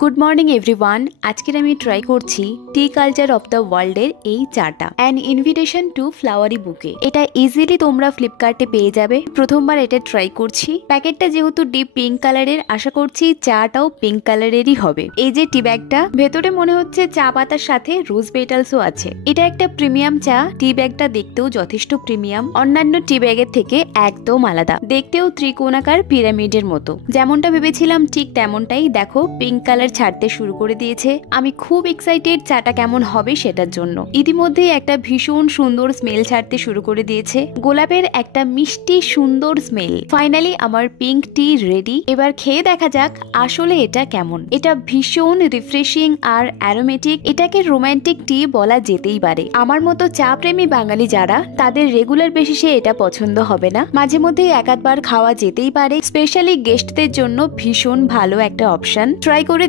Good morning everyone. আজকের আমি try করছি টি কালচার অফ দ্য ওয়ার্ল্ডের এই চাটা, অ্যান ইনভিটেশন টু ফ্লাওয়ারি বুকে। এটা ইজিলি তোমরা ফ্লিপকার্টে পেয়ে যাবে। প্রথমবার এটা ট্রাই করছি। প্যাকেটটা যেহেতু ডিপ পিঙ্ক কালারের, আশা করছি চাটাও পিঙ্ক কালারেরই হবে। এই যে টি ব্যাগটা, ভেতরে মনে হচ্ছে চা পাতার সাথে রোজ পেটালসও আছে। এটা একটা প্রিমিয়াম চা। টি ব্যাগটা দেখতেও যথেষ্ট প্রিমিয়াম, অন্যান্য টি ব্যাগের থেকে একদম আলাদা। দেখতেও ত্রিকোণাকার পিরামিডের মতো, যেমনটা ভেবেছিলাম ঠিক তেমনটাই। দেখো পিঙ্ক কালার ছাড়তে শুরু করে দিয়েছে। আমি খুব এক্সাইটেড চাটা কেমন হবে সেটার জন্য। ইতিমধ্যেই একটা ভীষণ সুন্দর স্মেল ছাড়তে শুরু করে দিয়েছে, গোলাপের একটা মিষ্টি সুন্দর স্মেল। ফাইনালি আমার পিঙ্ক টি রেডি। এবার খেয়ে দেখা যাক আসলে এটা কেমন। এটা ভীষণ রিফ্রেশিং আর অ্যারোমেটিক। এটাকে রোমান্টিক টি বলা যেতেই পারে। আমার মতো চা প্রেমী বাঙালি যারা, তাদের রেগুলার বেসিসে এটা পছন্দ হবে না, মাঝে মধ্যে এক আধবার খাওয়া যেতেই পারে। স্পেশালি গেস্টদের জন্য ভীষণ ভালো একটা অপশন। ট্রাই করে